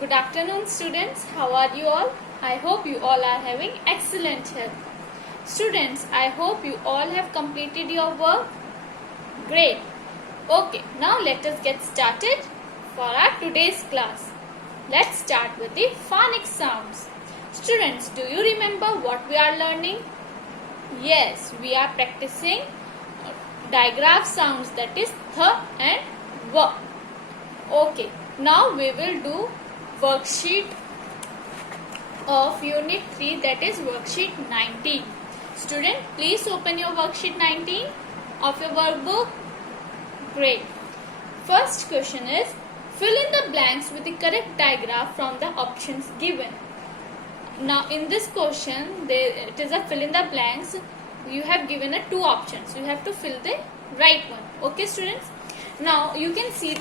Good afternoon, students. How are you all? I hope you all are having excellent health. Students, I hope you all have completed your work. Great. Okay, now let us get started for our today's class. Let's start with the phonics sounds. Students, do you remember what we are learning? Yes, we are practicing digraph sounds, that is th and v. Okay, now we will do worksheet of unit 3, that is worksheet 19. Student, please open your worksheet 19 of your workbook. Great. First question is, fill in the blanks with the correct digraph from the options given. Now in this question, it is a fill in the blanks. You have given a 2 options. You have to fill the right one. Okay, students. Now you can see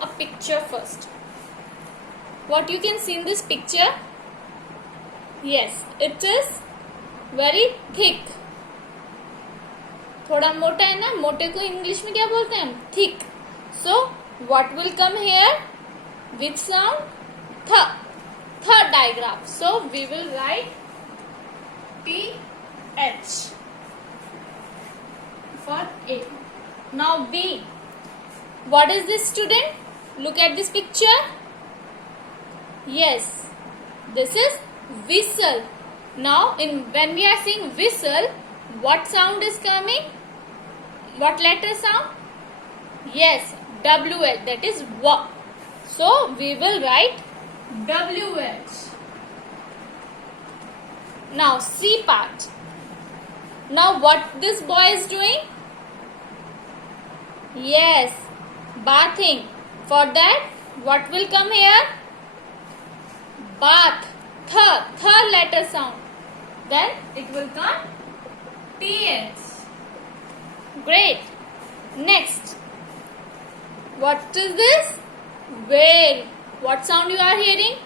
a picture first. What you can see in this picture? Yes, it is very thick. थोड़ा मोटा है ना, मोटे को English में क्या बोलते हैं हम? Thick. So what will come here? Which sound? Th. Th digraph. So we will write TH for A. Now B. What is this, student? Look at this picture. Yes, this is whistle. Now when we are saying whistle, what sound is coming? What letter sound? Yes, WH, that is W. So we will write WH. Now C part. Now what this boy is doing? Yes, bathing. For that, what will come here? Bath. Th letter sound. Then it will come TH. Great. Next. What is this? Whale. What sound you are hearing?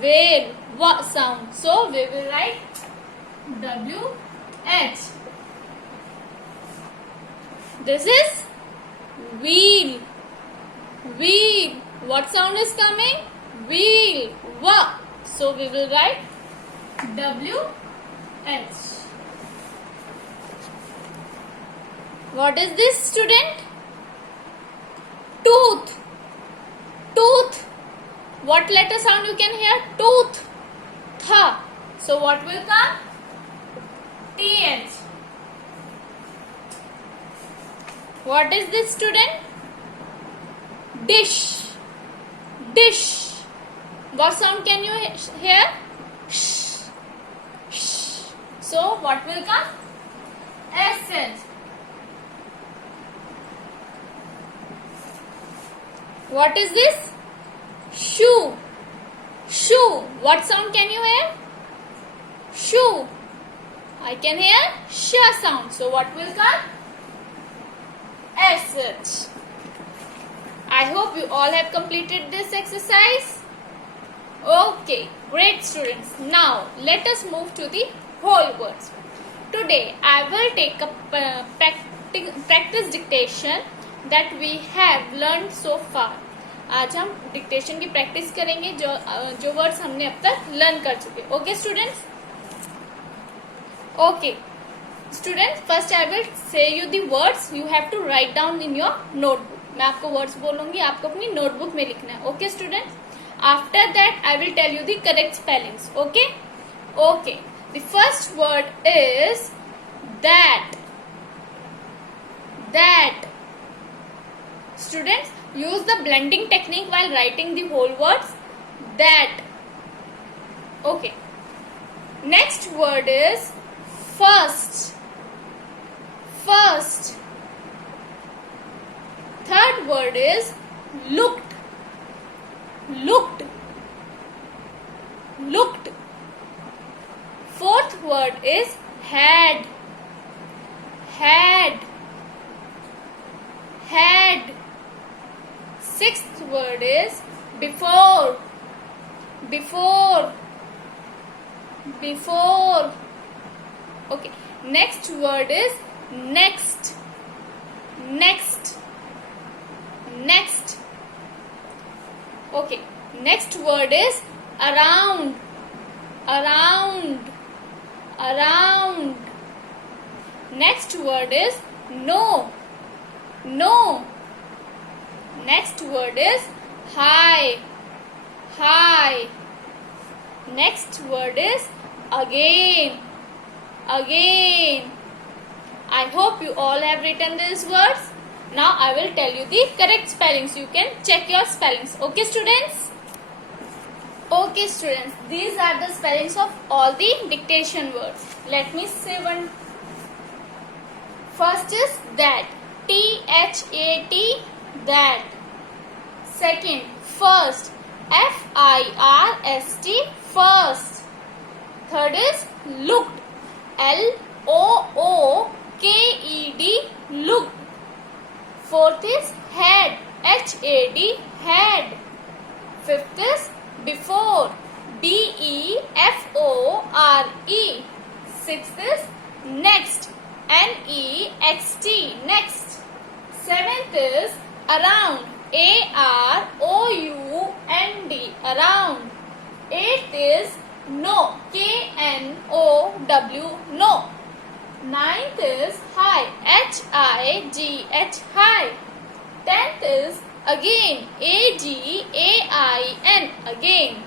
Whale. What sound? So we will write WH. This is wheel. Wheel. What sound is coming? Wheel. W. So we will write WH. What is this, student? Tooth. Tooth. What letter sound you can hear? Tooth. Th. So what will come? TH. What is this, student? Dish. Dish. What sound can you hear? Sh. Sh. So what will come? SH. What is this? Shoe. Shoe. What sound can you hear? Shoe. I can hear sh sound. So what will come? SH. I hope you all have completed this exercise. Okay, great students. Now let us move to the whole words. Today I will take a practice dictation that we have learned so far. आज हम dictation की practice करेंगे जो words हमने अब तक learn कर चुके. Okay students? Okay students, first I will say you the words. You have to write down in your notebook. मैं आपको वर्ड्स बोलूंगी, आपको अपनी नोटबुक में लिखना है. Okay students? After that, I will tell you the correct spellings. Okay? Okay. The first word is that. That. Students, use the blending technique while writing the whole words. That. Okay. Next word is first. First. Third word is looked. Looked. Looked. Fourth word is had. Had. Had. Sixth word is before. Before. Before. Okay. Next word is next. Next. Next. Okay. Next word is around. Around. Around. Next word is no. No. Next word is high. High. Next word is again. Again. I hope you all have written these words. Now I will tell you the correct spellings. You can check your spellings. Okay, students? Okay, students. These are the spellings of all the dictation words. Let me say one. First is that. T-H-A-T, that. Second, first. F-I-R-S-T, first. Third is looked. L-O-O-K-E-D, looked. Fourth is had. H-A-D, had. Fifth is before. B-E-F-O-R-E. Sixth is next. N-E-X-T, next. Seventh is around. A-R-O-U-N-D, around. Eighth is no. K-N-O-W, no. Ninth is high. H-I-G-H, high. Tenth is again. A-G-A-I-N, again.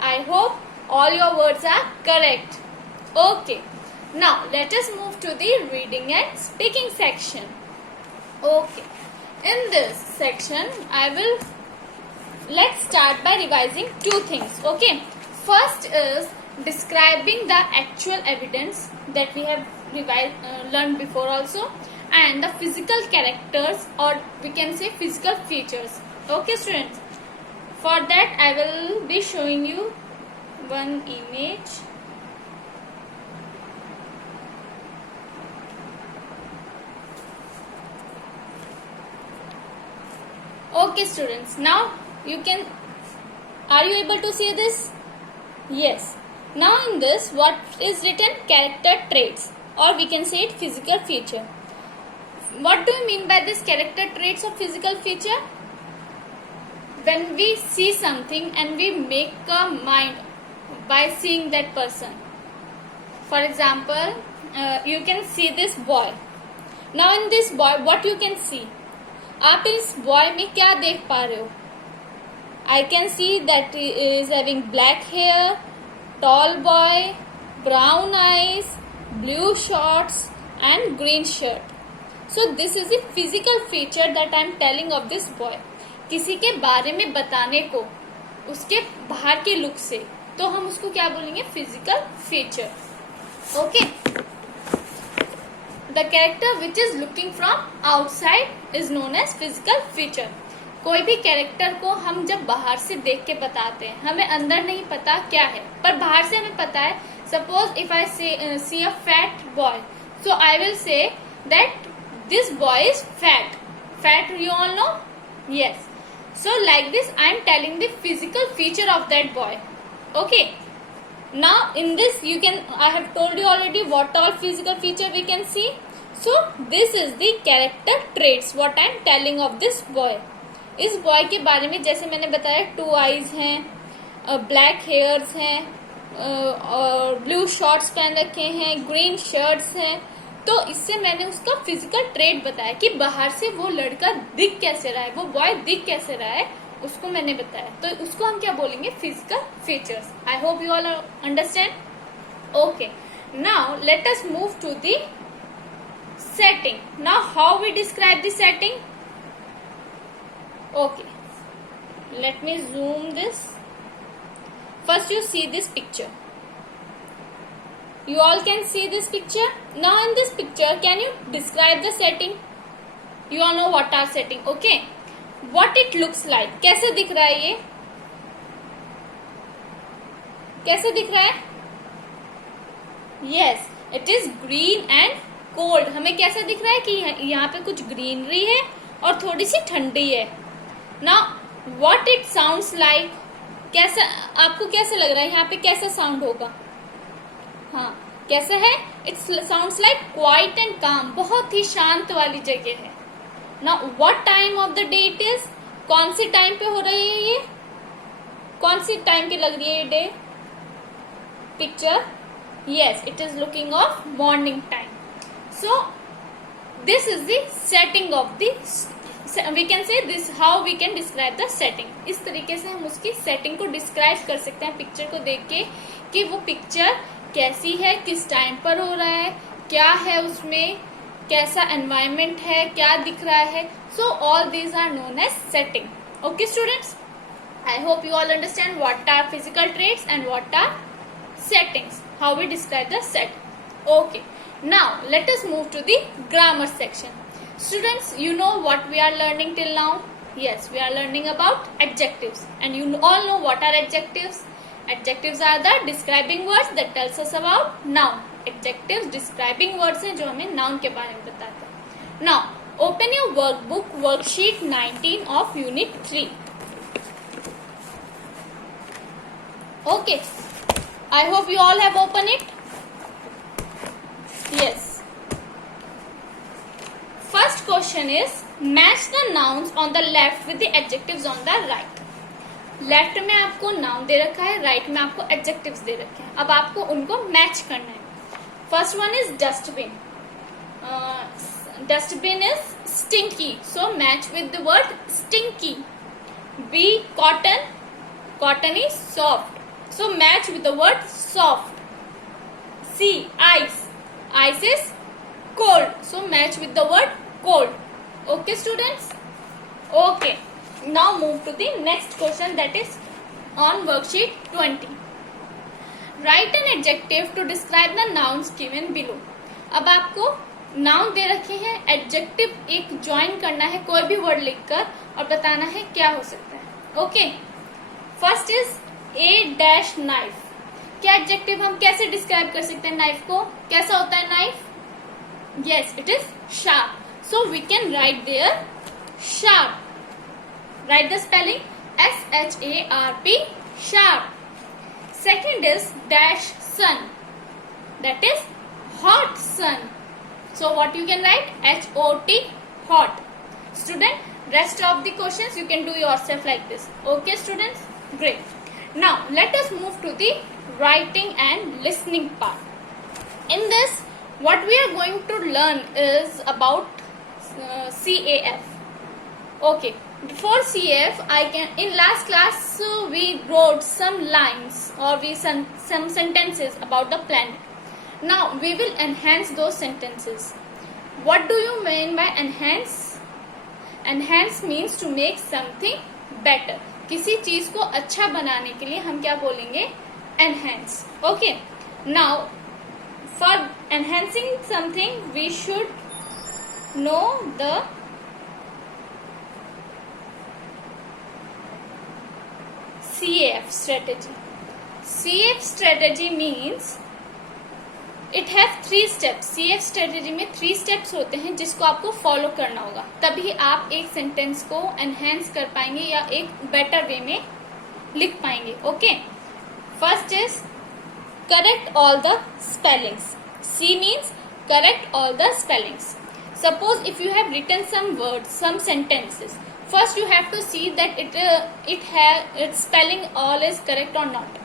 I hope all your words are correct. Okay. Now let us move to the reading and speaking section. Okay. In this section, let's start by revising two things. Okay. First is describing the actual evidence that we have learned before also, and the physical characters, or we can say physical features. Okay, students. For that, I will be showing you one image. Okay, students. Now are you able to see this? Yes. Now in this, what is written? Character traits, or we can say it physical feature. What do you mean by this character traits or physical feature? When we see something and we make a mind by seeing that person. For example, you can see this boy. Now in this boy, what you can see? आप इस boy में क्या देख पा रहे हो? I can see that he is having black hair, tall boy, brown eyes, blue shorts and green shirt. So this is the physical feature that I am telling of this boy. किसी के बारे में बताने को उसके बाहर के look से, तो हम उसको क्या बोलेंगे? Physical feature. Okay. The character which is looking from outside is known as physical feature. कोई भी कैरेक्टर को हम जब बाहर से देख के बताते हैं, हमें अंदर नहीं पता क्या है, पर बाहर से हमें पता है. Suppose if I see a fat boy, so I will say that this boy is fat. Fat, you all know? Yes. So like this, I am telling the physical feature of that boy. Okay. Now in this, I have told you already what all physical feature we can see. So this is the character traits what I am telling of this boy. इस boy के बारे में जैसे मैंने बताया, 2 eyes हैं, black hairs हैं, और ब्लू शॉर्ट्स पहन रखे हैं, ग्रीन शर्ट्स हैं. तो इससे मैंने उसका फिजिकल ट्रेट बताया कि बाहर से वो लड़का दिख कैसे रहा है, वो बॉय दिख कैसे रहा है, उसको मैंने बताया. तो उसको हम क्या बोलेंगे? Physical features. I hope you all understand. Okay. Now let us move to the setting. Now how we describe the setting? Okay, let me zoom this. First you see this picture. You all can see this picture. Now in this picture, can you describe the setting? You all know what are setting. Okay, what it looks like. कैसे दिख रहा है ये? कैसे दिख रहा है? Yes, it is green and cold. हमें कैसा दिख रहा है कि यहाँ पे कुछ ग्रीनरी है और थोड़ी सी ठंडी है. Now what it sounds like. कैसा आपको कैसा लग रहा है? यहाँ पे कैसा साउंड होगा? हाँ, कैसा है? It sounds like quiet and काम. बहुत ही शांत वाली जगह है. Now what time of the day it is. कौन से टाइम पे हो रही है ये? कौन सी टाइम की लग रही है ये day picture? Yes, it is looking of morning time. So this is the setting of the, we can say this how we can describe the setting. इस तरीके से हम उसकी सेटिंग को डिस्क्राइब कर सकते हैं पिक्चर को देख के कि वो पिक्चर कैसी है, किस टाइम पर हो रहा है, क्या है उसमें, कैसा एनवायरमेंट है, क्या दिख रहा है. So all these are known as setting. Okay students, I hope you all understand what are physical traits and what are settings, how we describe the set. Okay, now let us move to the grammar section. Students, you know what we are learning till now? Yes, we are learning about adjectives, and you all know what are adjectives. Adjectives are the describing words that tells us about noun. Adjectives describing words हैं जो हमें noun के बारे में बताते हैं. Now open your workbook, worksheet 19 of unit 3. Okay, I hope you all have opened it. Yes. First question is match the nouns on the left with the adjectives on the right. Left में आपको noun दे रखा है, right में आपको adjectives दे रखे हैं. अब आपको उनको मैच करना है. First one is dustbin. Dustbin is stinky, so match with the word stinky. B cotton, cotton is soft, so match with the word soft. C ice, ice is cold, so match with the word cold. Okay students? Okay, now move to the next question, that is on worksheet 20. Write an adjective to describe the nouns given below. अब आपको noun दे रखे हैं, adjective एक join करना है कोई भी word लिखकर और बताना है क्या हो सकता है. Okay, first is a dash knife. क्या एडजेक्टिव हम कैसे डिस्क्राइब कर सकते हैं नाइफ को? कैसा होता है knife? Yes, it is sharp. So we can write there sharp. Write the spelling SHARP, sharp. Second is dash sun. That is hot sun. So what you can write? HOT, hot. Student, rest of the questions you can do yourself like this. Okay students? Great. Now let us move to the writing and listening part. In this, what we are going to learn is about CAF. Okay, before CAF, in last class we wrote some lines or some sentences about the planet. Now we will enhance those sentences. What do you mean by enhance? Enhance means to make something better. किसी चीज को अच्छा बनाने के लिए हम क्या बोलेंगे? Enhance. Okay, now for enhancing something we should know the CAF strategy. CAF strategy means it has 3 steps. CAF strategy में 3 steps होते हैं जिसको आपको फॉलो करना होगा, तभी आप एक सेंटेंस को एनहेंस कर पाएंगे या एक बेटर वे में लिख पाएंगे. Okay, first is correct all the spellings. C means correct all the spellings. Suppose if you have written some words, some sentences, first you have to see that its spelling all is correct or not.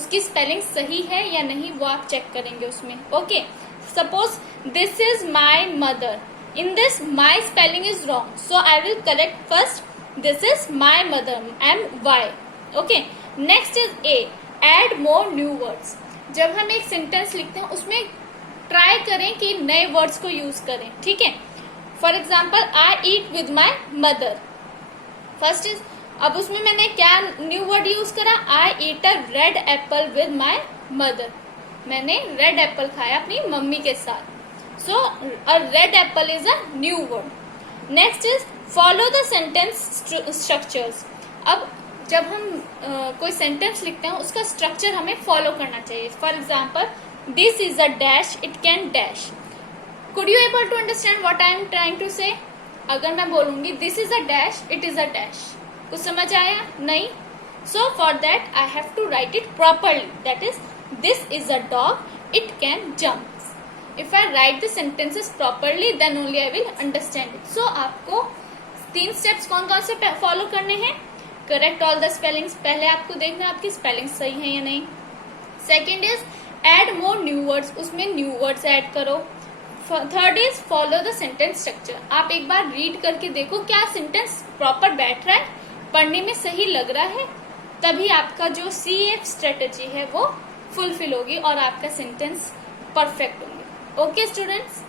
उसकी spelling सही है या नहीं वो आप check करेंगे उसमें. Okay, suppose this is my mother. In this my spelling is wrong, so I will correct first. This is my mother, M-Y. Okay, next is A. Add more new words. जब हम एक sentence लिखते हैं उसमें try करें कि नए words को यूज करें. ठीक है, for example I eat with my mother. First is, अब उसमें मैंने क्या न्यू वर्ड यूज करा? I eat a red apple with my mother. मैंने रेड एप्पल खाया अपनी मम्मी के साथ. So a red apple is a new word. Next is follow the sentence structures. अब जब हम कोई सेंटेंस लिखते हैं उसका स्ट्रक्चर हमें फॉलो करना चाहिए. For example, this is a dash, it can dash. Could you able to understand what I am trying to say? अगर मैं बोलूंगी this is a dash, it is a dash, कुछ समझ आया? नहीं. So for that I have to write it properly. That is this is a dog, it can jump. If I write the sentences properly then only I will understand it. सो आपको 3 steps कौन कौन से follow करने हैं? Correct all the spellings, पहले आपको देखना आपकी स्पेलिंग सही है या नहीं। Second is add more new words, उसमें न्यू वर्ड्स ऐड करो। Third is follow the sentence structure, आप एक बार रीड करके देखो क्या सेंटेंस प्रॉपर बैठ रहा है, पढ़ने में सही लग रहा है, तभी आपका जो CF स्ट्रेटेजी है वो फुलफिल होगी और आपका सेंटेंस परफेक्ट होंगे। Okay students,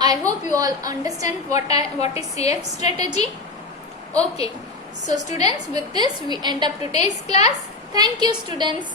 I hope you all understand what is CF strategy. Okay, so students, with this we end up today's class. Thank you students.